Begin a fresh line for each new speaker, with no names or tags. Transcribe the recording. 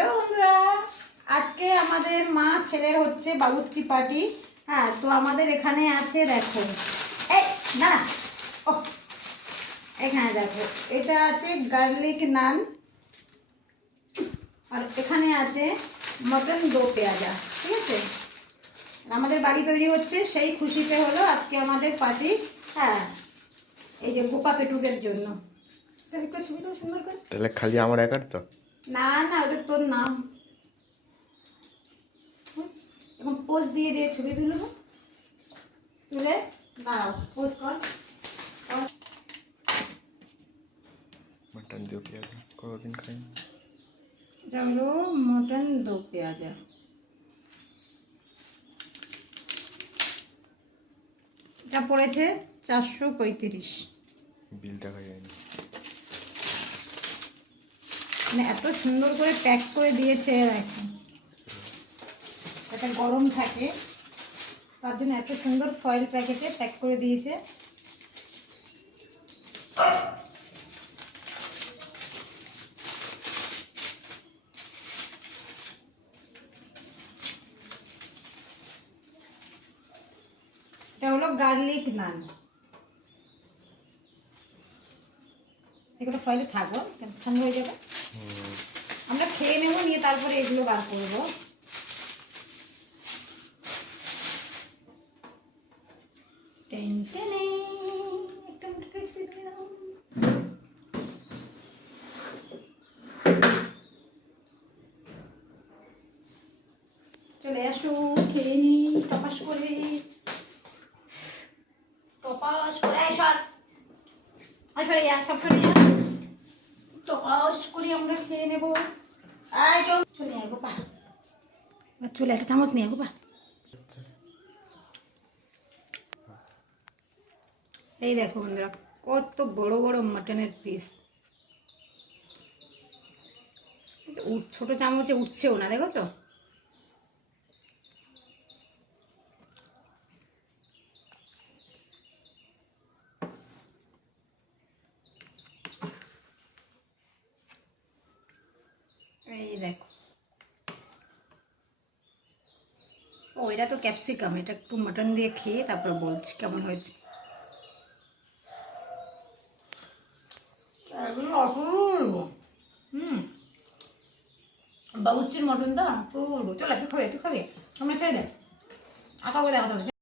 Hello বন্ধুরা। আজকে আমাদের মা, ছেলের হচ্ছে বাবুর্চি পার্টি। হ্যাঁ তো আমাদের এখানে আছে, দেখো। এই, না, ও, এখানে দেখো। এটা আছে গার্লিক নান আর এখানে আছে মটন দো পেঁয়াজা, ঠিক আছে? আমাদের বাড়ি তৈরি হচ্ছে, সেই খুশিতে হলো আজকে আমাদের পার্টি। হ্যাঁ এই যে গোপা পেটুকের জন্য
তাহলে খালি আমার একার তো?
না না ওটা তোর নাম। এখন পোজ দিয়ে দিয়ে ছবি তুলবো তুলে দাঁড়াও পোজ কর। কর।
মাটন দিও পেঁয়াজ কতদিন খাইনি?
এটা হলো মটন দো পেঁয়াজা। এটা পড়েছে চারশো পঁয়ত্রিশ।
বিল দেখা যায়নি।
মানে এত সুন্দর করে প্যাক করে দিয়েছে এখন। এটা গরম থাকে, তার জন্য এত সুন্দর ফয়েল প্যাকেটে প্যাক করে দিয়েছে। এটা হলো গার্লিক নান এগুলো ফয়েলে থাকব ঠান্ডা হয়ে যাবে। আমরা খেয়ে নেব, নিয়ে তারপরে এগুলো বার করব। চলে আসো, খেয়ে নি, টপাস করে। টপাস করে, এই সর। সব একটা চামচ নিয়ে এই দেখো বন্ধুরা, কত বড় বড় মাটনের পিস ছোট চামচে উঠছেও না দেখো তো এই দেখো। ও এটা তো ক্যাপসিকাম এটা একটু মাটন দিয়ে খেয়ে তারপর বলছি কেমন হয়েছে। অপূর্ব। হুম। বাবুর্চির মটন তো অপূর্ব। চল তুই খাবে তুই খাবে। সময় ছেড়ে দে আঁকা করে দেখা